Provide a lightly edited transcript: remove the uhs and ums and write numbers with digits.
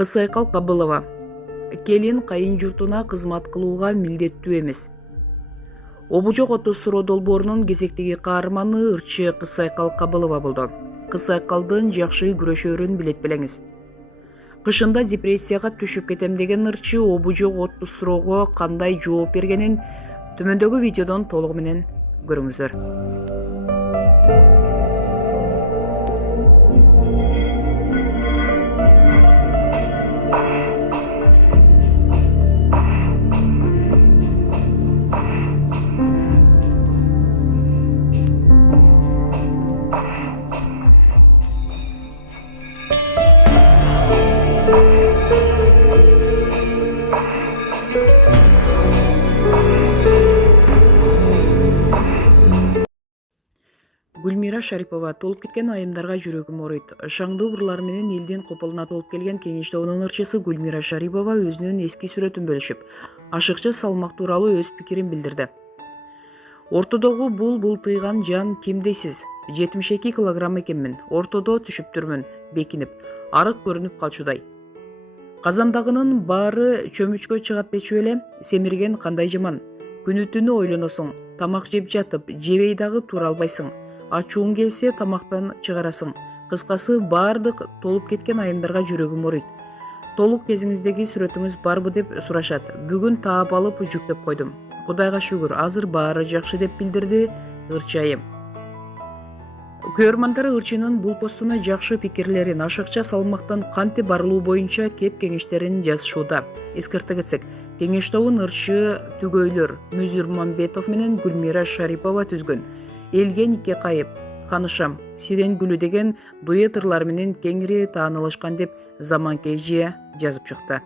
Кысайкал Кабылова. Келин кайын журтуна кызмат кылууга милдеттүү эмес. Обужок оту суроо долбоорунун кезектеги каарманы ырчы Кысайкал Кабылова болду. Кысайкалдын жакшы күрөшөрүн билет белеңиз. Кышында депрессияга түшүп кетем деген ырчы обужок отту суроого кандай жооп бергенин төмөндөгү видеодон толугу менен көрүңүздөр. Гүлмира Шарипова толуп кеткен айымдарга жүрөгүм ооруйт. Шаңдуу урлар менен элдин кополуна толуп келген Кеңештобунун ырчысы Гүлмира Шарипова өзүнүн эски сүрөтүн бөлүшүп, ашыкча салмак тууралуу өз пикирин билдирди. Ортодогу бул былтыйган жан ким дейсиз? 72 килограмм экенмин. Ортодо түшүптүрмүн, бекинип, арык көрүнүп калчудай. Казандагынын баары чөмүчкө чыгат дечү эле, семирген кандай жаман. Күнү түнү ойлоносуң, тамак жеп жатып, жебей дагы тура албайсың. Ачууң келсе тамактан чыгарасың. Кыскасы баардык толуп кеткен айымдарга жүрөгүм ооруйт. Толук кезиңиздеги сүрөтүңүз барбы деп сурашат. Бүгүн таап алып жүктөп койдум. Кудайга шүгүр, азыр баары жакшы деп билдирди ырчы айым. Көрөрмандар ырчынын бул постуна жакшы пикирлерин, ашыкча салмактан кантип барылуу боюнча кеп кеңештерин жазышууда. Эскерте кетсек, Кеңештобун ырчы түгөйлөр Мүзүр Мамбетов менен Гүлмира Шарипова түзгөн. Элге нике кайып, ханышам, сирен гүлү деген дуэт ырлар менен кеңири таанылышкан деп Заманкей эже жазып чыкты.